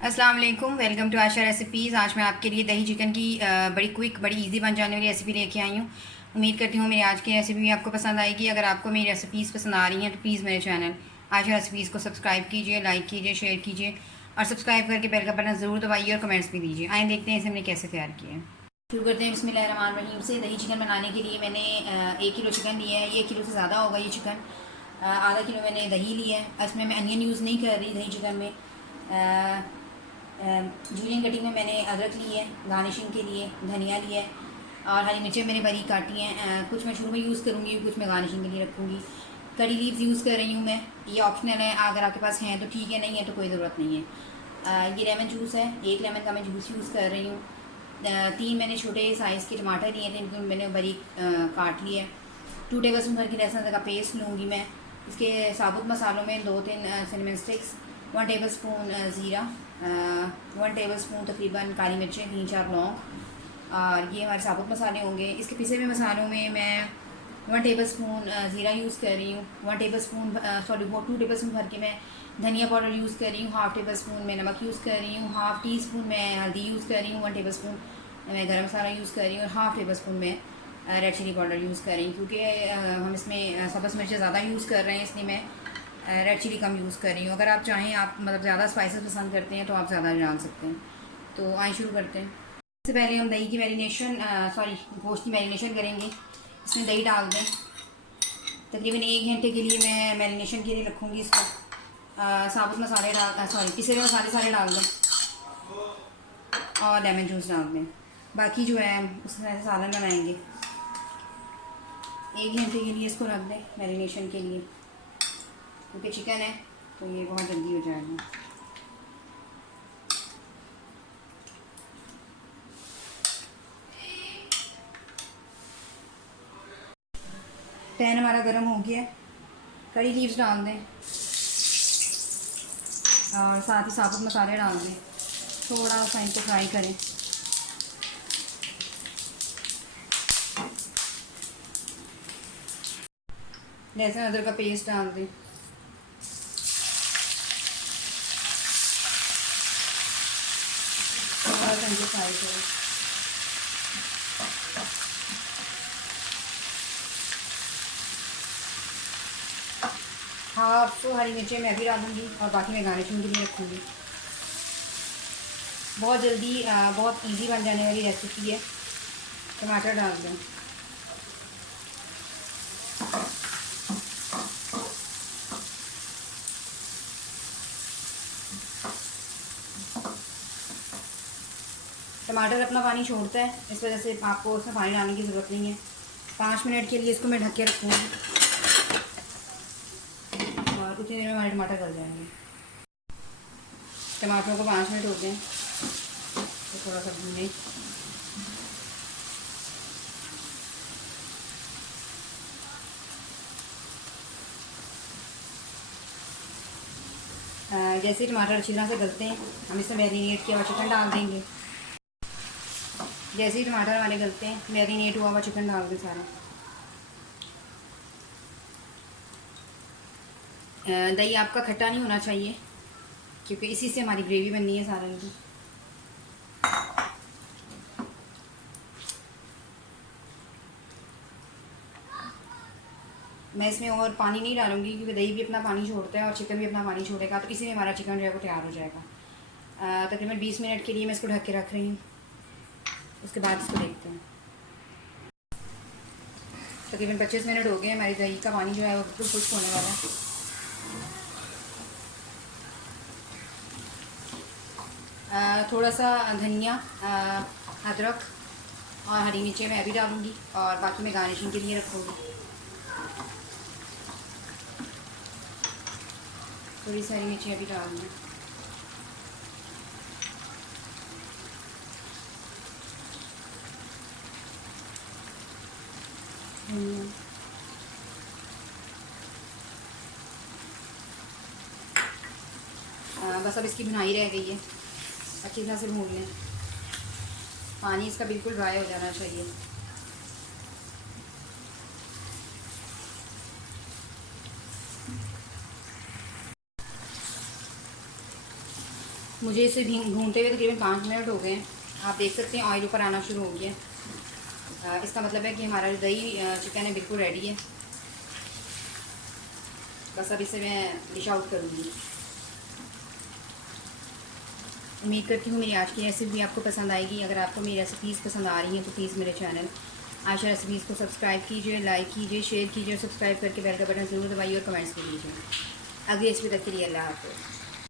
अस्सलाम वालेकुम, welcome to Asha recipes. आज मैं आपके लिए दही चिकन की बड़ी क्विक बड़ी इजी बन जाने वाली रेसिपी लेके आई हूँ। उम्मीद करती हूँ मेरी आज की रेसिपी भी आपको पसंद आएगी। अगर आपको मेरी रेसिपीज़ पसंद आ रही हैं तो प्लीज़ मेरे चैनल आशा रेसिपीज़ को सब्सक्राइब कीजिए, लाइक कीजिए, शेयर कीजिए और सब्सक्राइब करके बेल का बटन ज़रूर दबाइए और कमेंट्स भी दीजिए। आइए देखते हैं इसे हमने कैसे तैयार किया है। शुरू करते हैं बिस्मिल्लाहिर्रहमानिर्रहीम से। दही चिकन बनाने के लिए मैंने 1 किलो चिकन लिया है। ये 1 किलो से ज़्यादा होगा ये चिकन। आधा किलो मैंने दही लिया है। इसमें मैं अनियन यूज़ नहीं कर रही दही चिकन में। जूलियन कटिंग में मैंने अदरक ली है, गार्निशिंग के लिए धनिया लिया है और हरी मिर्चें मैंने बारीक काटी हैं। कुछ मैं शुरू में यूज़ करूँगी, कुछ मैं गार्निशिंग के लिए रखूँगी। करी लीव्स यूज़ कर रही हूँ मैं, ये ऑप्शनल है, अगर आपके पास हैं तो ठीक है, नहीं है तो कोई ज़रूरत नहीं है। ये लेमन जूस है, 1 लेमन का मैं जूस यूज़ कर रही हूँ। 3 मैंने छोटे साइज़ के टमाटर लिए थे, इनको मैंने बारीक काट लिया है। 2 टेबल स्पून भर के लहसुन का पेस्ट लूँगी मैं। इसके साबुत मसालों में 2-3 सिनेमन स्टिक्स, 1 टेबल स्पून ज़ीरा, 1 टेबल स्पून तकरीबन काली मिर्चें, 3-4 लौंग और ये हमारे साबुत मसाले होंगे। इसके पिसे हुए मसालों में मैं 1 टेबल स्पून ज़ीरा यूज़ कर रही हूँ, 1 टेबल स्पून 2 टेबल स्पून भर के मैं धनिया पाउडर यूज़ कर रही हूँ, हाफ़ टेबल स्पून मैं नमक यूज़ कर रही हूँ, हाफ़ टी स्पून मैं हल्दी यूज़ कर रही हूँ, 1 टेबल स्पून मैं गर्म मसाला यूज़ कर रही हूँ और हाफ़ टेबल स्पून मैं रेड चिली पाउडर यूज़ कर रही हूँ। क्योंकि हम इसमें सब्ज़ मिर्चें ज़्यादा यूज़ कर रहे हैं, इसलिए मैं रेड चिली कम यूज़ कर रही हूँ। अगर आप चाहें, आप मतलब ज़्यादा स्पाइसेस पसंद करते हैं तो आप ज़्यादा डाल सकते हैं। तो आइए शुरू करते हैं। सबसे पहले हम दही की मैरिनेशन गोश्त की मैरिनेशन करेंगे। इसमें दही डाल दें। तकरीबन 1 घंटे के लिए मैं मैरिनेशन के लिए रखूँगी इसको। साबुत मसाले पिसे हुए मसाले सारे डाल दें और लेमन जूस डाल दें। बाकी जो है उसमें सालन बनाएंगे। 1 घंटे के लिए इसको रख दें मैरिनेशन के लिए, क्योंकि चिकन है तो ये बहुत जल्दी हो जाएगा। पैन हमारा गर्म हो गया, कड़ी लीव्स डाल दें और साथ ही साबुत मसाले डाल दें। थोड़ा सा इनको फ्राई करें। लहसुन अदरक का पेस्ट डाल दें। थोड़ा सा इनको फ्राई करें। हाफ हरी मिर्चें मैं भी डालूँगी और बाकी मैं गार्निशिंग के लिए रखूँगी। बहुत जल्दी बहुत इजी बन जाने वाली रेसिपी है। टमाटर डाल दें। टमाटर अपना पानी छोड़ता है, इस वजह से आपको उसमें पानी डालने की ज़रूरत नहीं है। 5 मिनट के लिए इसको मैं ढक के रखूँगी और उतनी देर में हमारे टमाटर गल जाएंगे। टमाटरों को 5 मिनट हो गए तो थोड़ा सा भूनें। जैसे ही टमाटर अच्छी तरह से गलते हैं, हम इसमें मैरिनेट किया हुआ चिकन डाल देंगे। जैसे ही टमाटर हमारे गलते हैं, मैरिनेट हुआ हुआ चिकन डाल दें सारा। दही आपका खट्टा नहीं होना चाहिए, क्योंकि इसी से हमारी ग्रेवी बननी है सारा की। मैं इसमें और पानी नहीं डालूंगी, क्योंकि दही भी अपना पानी छोड़ता है और चिकन भी अपना पानी छोड़ेगा, तो इसी में हमारा चिकन जो है वो तैयार हो जाएगा। तकरीबन 20 मिनट के लिए मैं इसको ढक के रख रही हूँ। उसके बाद इसको देखते हैं। तकरीबन 25 मिनट हो गए। हमारी दही का पानी जो है वो बिल्कुल खुश्क होने वाला है। थोड़ा सा धनिया, अदरक और हरी मिर्चें मैं अभी डालूँगी और बाकी मैं गार्निशिंग के लिए रखूँगी। थोड़ी सी हरी मिर्चें अभी डाल दूँ। बस अब इसकी भुनाई रह गई है। अच्छी तरह से भून लें। पानी इसका बिल्कुल ड्राई हो जाना चाहिए। मुझे इसे भूनते हुए तकरीबन 5 मिनट हो गए हैं। आप देख सकते हैं ऑयल ऊपर आना शुरू हो गया। इसका मतलब है कि हमारा जो दही चिकन है बिल्कुल रेडी है। बस अब इसे मैं डिश आउट करूँगी। उम्मीद करती हूँ मेरी आज की रेसिपी भी आपको पसंद आएगी। अगर आपको मेरी रेसिपीज़ पसंद आ रही हैं तो प्लीज़ मेरे चैनल आयशा रेसिपीज़ को सब्सक्राइब कीजिए, लाइक कीजिए, शेयर कीजिए और सब्सक्राइब करके बेल का बटन ज़रूर दबाइए और कमेंट्स भी कीजिए। अगली रेसिपी तक के लिए अल्लाह हाफ़िज़।